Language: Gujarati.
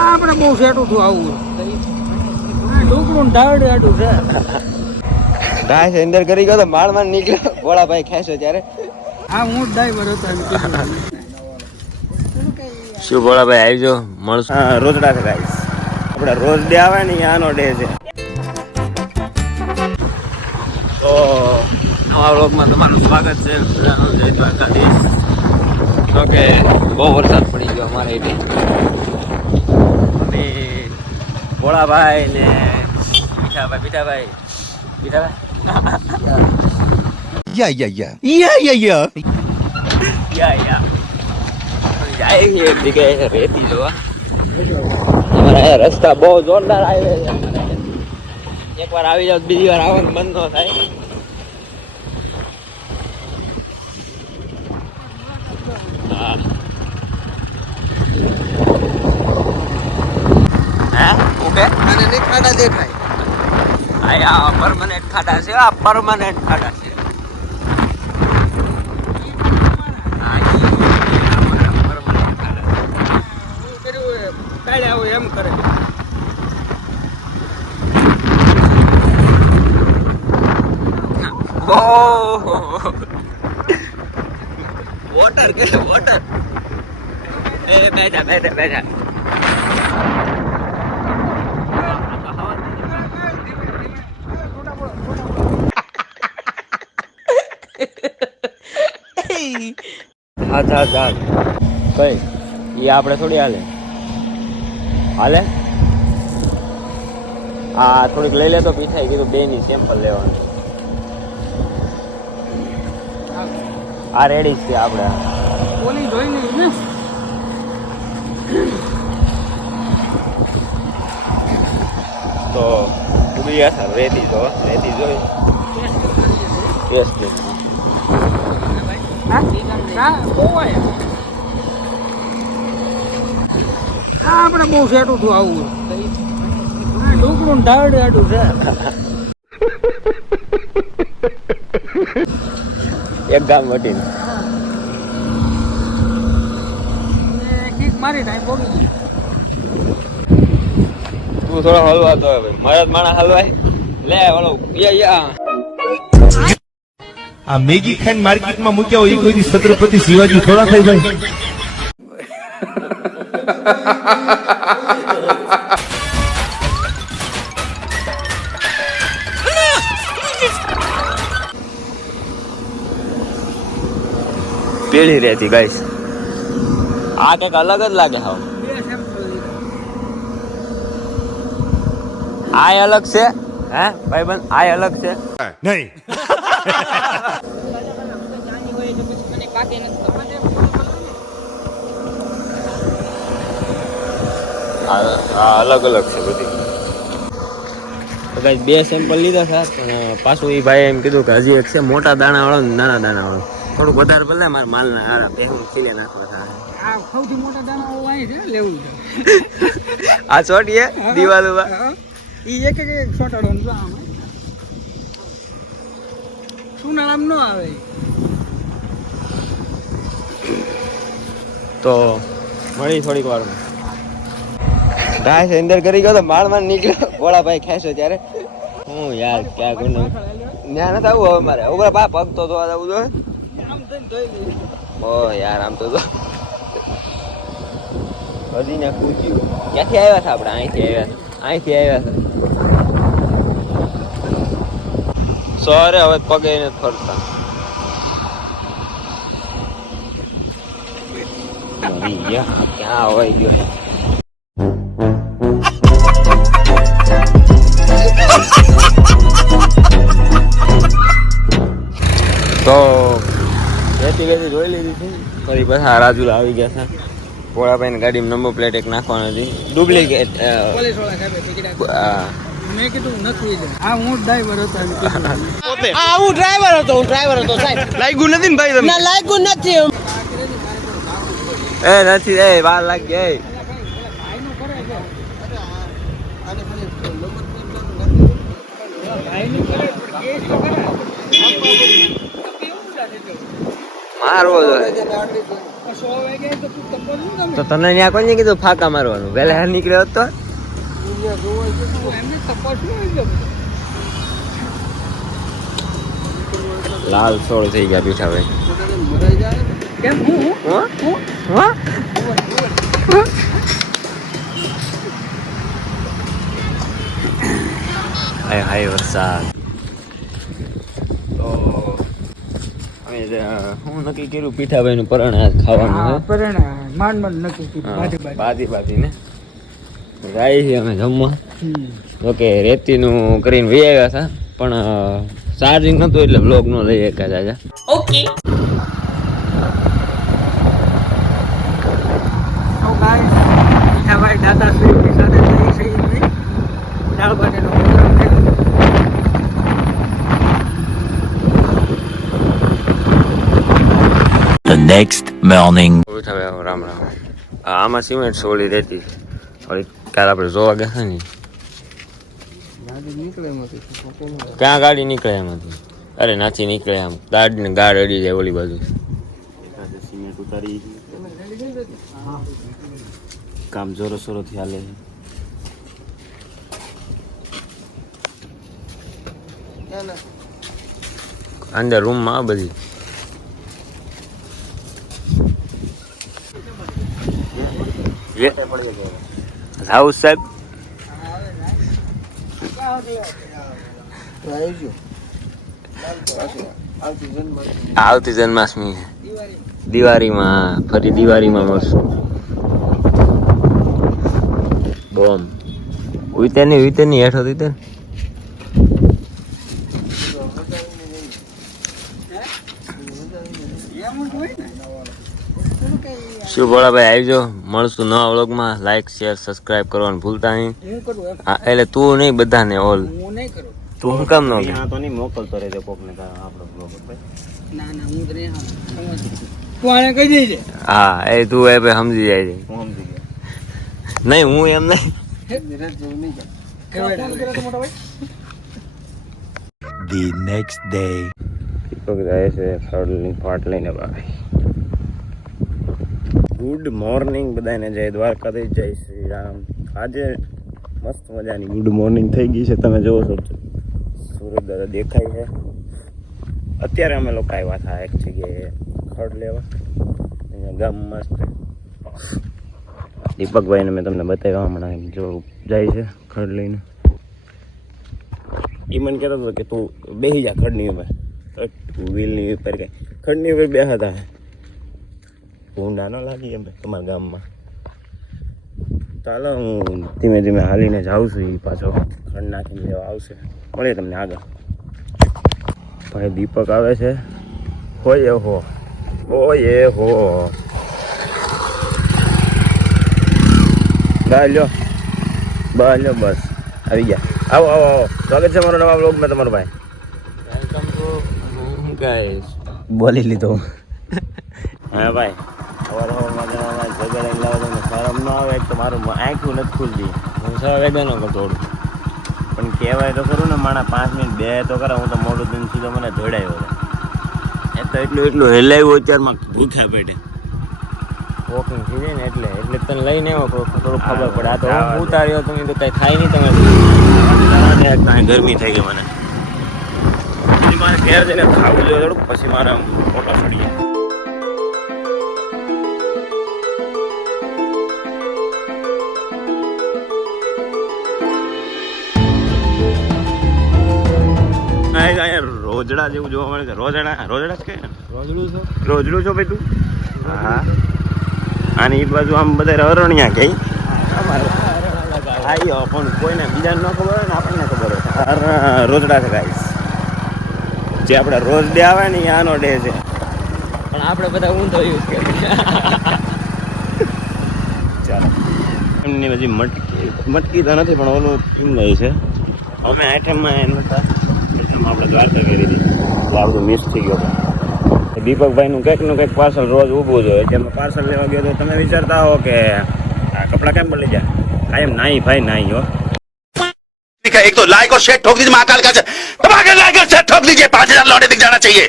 આપણે બહુ સેટું થયું આવું ઢોકળું ઢાળે આડું છે ગાય છે અંદર કરી ગયો તો માળ નીકળ્યો ભોળાભાઈ ખેંચો ત્યારે હા હું જ ડ્રાઈવર હતો શું ભોળાભાઈ આવજો મળશું. હા રોજડા છે ગાઈસ, આપણે રોજ ડે આવે ને આનો ડે છે. તો નવા વ્લોગમાં તમારું સ્વાગત છે. જય દ્વારકાધીશ. તો કે બહુ વરસાદ પડી ગયો અમારે એટલે અમે ભોળાભાઈ ને પીઠાભાઈ રેતી જોવા અમારા રસ્તા બહુ જોરદાર આવે છે. એક વાર આવી જાવ બીજી વાર આવવાનું મન ન થાય. ખાડા દેખાય આ પરમાનન્ટ ખાડા છે. આ પરમાનન્ટ ખાડા છે. એમ કરે વોટર કે વોટર એ બેઠા હા કઈ એ આપણે થોડી હાલે આ થોડીક લઈ લે તો પીછાઈ કીધું બે ની સેમ્પલ લેવાનું. આ રેડી છે આપણે ઓલી જોઈ નહીં ને તો ઉભી ગયા રેતી જોઈ ટેસ્ટ આપણે બહુ સેટું થયું આવું ઢોકળું ઢાળે આડું છે એક ગામ વટીને કિક મારી ટાઈમ પોગી તું થોડો હલવા તો હવે મરદ માણા હલવાય લે ઓલો આ મેગી ખાઈને માર્કેટમાં મૂક્યા હોય એ કોઈ છત્રપતિ શિવાજી થોડા થઈ ભાઈ. પેલી રહેતી ગાઈસ આ કઈક અલગ જ લાગે હાવ. આ અલગ છે હે ભાઈબંધ, આ અલગ છે નહીં. અલગ છે બધી. તો ગાઈસ બે સેમ્પલ લીધા છે પણ પાછું એ ભાઈ એમ કીધું કે હજી એક છે મોટા દાણા વાળો ને નાના દાણા વાળો. થોડુંક વધારે ભલે મારા માલના આરા પહેરું ખીલે નાખવા થાય. આ સૌથી મોટા દાણા અહીં છે લેવું છે આ ચોટીએ દિવાલ ઉપર ઈ એક છોટાડો આમ શું નામ ન આવે તો મળી થોડીક વાર ગાય છે અંદર કરી ગયો તો માળ નીકળ્યો ભોળાભાઈ ખેંચો ત્યારે હું યાર ક્યાં ગુનો ત્યાં નથી આવું હવે મારે ઉભા બા પગ તો ધોવા જવું જોઈએ. ઓ યાર આમ તો હજી ને પૂછ્યું ક્યાંથી આવ્યા હતા આપણે અહીંથી આવ્યા હતા સોરે હવે પગે નથી ફરતા. ક્યાં હોય ગયો તો રેતી જોઈ લીધી છે. ફરી પાછા રાજુલા આવી ગયા છે. ભોળાભાઈ ની ગાડીમાં નંબર પ્લેટ એક નાખવાનો હતી ડુપ્લિકેટ. મેં કીધું નથી હા હું ડ્રાઈવર હતો સાહેબ. લાગ્યું નથી ને ભાઈ તમને? ના લાગ્યું નથી એ નથી એ વાર લાગી ગઈ. મારવો તો 100 વાગ્યા તો તું તપો છું તમે તો તને ત્યાં કોઈને કીધું ફાકા મારવાનું વહેલા હાર નીકળ્યો હોત તો દુનિયા જોવા છે તું એમને તપો છું એટલે લાલ સોળ થઈ ગયા પીઠા ભાઈ પોતાને મરાઈ જાય કેમ હું હાય હાય વરસાદ તો અમે હું નક્કી કર્યું પીઠાભાઈ નું પરણ આજ ખાવાનું હા પરણા માંડ નક્કી કીધું બાજી ને જાય છે અમે જમવા ઓકે રેતીનું કરીને વી આવ્યા હતા પણ ચાર્જિંગ નતું એટલે બ્લોગ નો લઈ એકા જાજા ઓકે તો ગાઈસ પીઠાભાઈ દાદા શ્રી સાથે જઈ છે દાળ બાટેનો પ્રોગ્રામ છે The next morning. Pithabhai Ram Ram આમાં સિમેન્ટ સોળી રહેતી ઓલી કાલ આપણે જોવા ગયા ને નીકળે ક્યાં ગાડી નીકળે એમાંથી અરે નાથી નીકળે આમ ગાડ ને ગાડ અડી જાય ઓલી બાજુ સિમેન્ટ ઉતારી કામ જોરો સોરો થી હાલે અંદર રૂમ માં આ બધી હાઉસ સાહેબ આવતી જન્માષ્ટમી દિવાળીમાં ફરી દિવાળીમાં મળશું બોમ ઉતરની હેઠ હતી તે શું ભોળાભાઈ આવજો મળશું નવા વ્લોગમાં લાઈક શેર સબસ્ક્રાઇબ કરવાનું ભૂલતા નહીં હા એટલે તું નહીં બધાને ઓલ હું નહીં કરું તું શું કામ ન તો નહીં મોકલતો રહેજો કોકને આપણો બ્લોગ ના હું તો નહીં તું આને કહી દેજે હા એ તું એ ભાઈ સમજી જાય છે હું સમજી ગયો નહીં હું એમ નહીં The next day. ફાટ લઈને ભાઈ ગુડ મોર્નિંગ બધાને જય દ્વારકાધીશ જય શ્રી રામ આજે મસ્ત મજાની ગુડ મોર્નિંગ થઈ ગઈ છે તમે જોવો છો સુરત દાદા દેખાય છે અત્યારે અમે લોકો આવ્યા હતા એક જગ્યાએ ખડ લેવા અહીંયા ગામ મસ્ત દીપકભાઈને મેં તમને બતાવ્યા હમણાં જો જાય છે ખડ લઈને એ મને કહેતો હતો કે તું બેસી જા ખડની ઉપર વ્હીલની ઉપર કઈ ખડની ઉપર બેસતા ભૂંડા ન લાગી એમ તમારા ગામમાં ચાલો હું ધીમે ધીમે હાલીને જાઉં છું એ પાછો ખડ નાખીને લેવા આવશે મળીએ તમને આગળ ભાઈ દીપક આવે છે હોય હો બાલ્યો બસ આવી ગયા આવો સ્વાગત છે મારો નવા બ્લોગમાં તમારો ભાઈ વેલકમ ટુ ગાઈસ બોલી લીધો હા ભાઈ સવારમાં જગ્યા લઈને લાવો તમને શરમ ન આવે તો મારું આંખું નથી ખુલતી હું 6 વાગ્યાનો કરતો પણ કહેવાય તો ખરું ને માણા 5 મિનિટ બે તો કરે હું તો મોડું દિન સીધો મને દોડાયો એ તો એટલું હેલાવ્યું અત્યારમાં ભૂખ્યા પેટે વોકિંગ થઈ જાય ને એટલે તને લઈને આવ્યો થોડું ખબર પડે આ તો હું ઉતાર્યો તમે તો કઈ થાય નહીં તમે કાંઈ ગરમી થઈ ગઈ મને મારે ઘેર જઈને ખાવું જોઈએ થોડુંક પછી મારે ફોટા ચડીએ રોજડા જેવું જોવા મળે છે રોજડા જ કે રોજડું છો ભાઈ તું હા આની એ બાજુ આમ બધા અરણ્યા કઈ આયો પણ કોઈને બીજાને ન ખબર હોય ને આપણને ખબર હોય રોજડા છે ગાઈસ જે આપણે રોજ ડે આવે ને એ આનો ડે છે પણ આપણે બધા ઊંધો યુઝ કરીએ ચાલો એમની બધી મટકી તો નથી પણ ઓલું કેમ નહીં છે અમે આઈટમમાં એમ હતા આપણે દ્વારકા કરી હતી એટલે આ બધું મિસ થઈ ગયો દીપકભાઈનું કંઈક પાર્સલ રોજ ઊભું જોઈએ જેમાં પાર્સલ લેવા ગયો તો તમે વિચારતા હો કે આ કપડાં કેમ બદલી જાય કાયમ નાઈ ભાઈ નાઈ હો एक तो लाइक और शेयर ठोक दीजिए महाकाल का दबा के लाइक और शेयर ठोक दीजिए 5000 लौटे दिख जाना चाहिए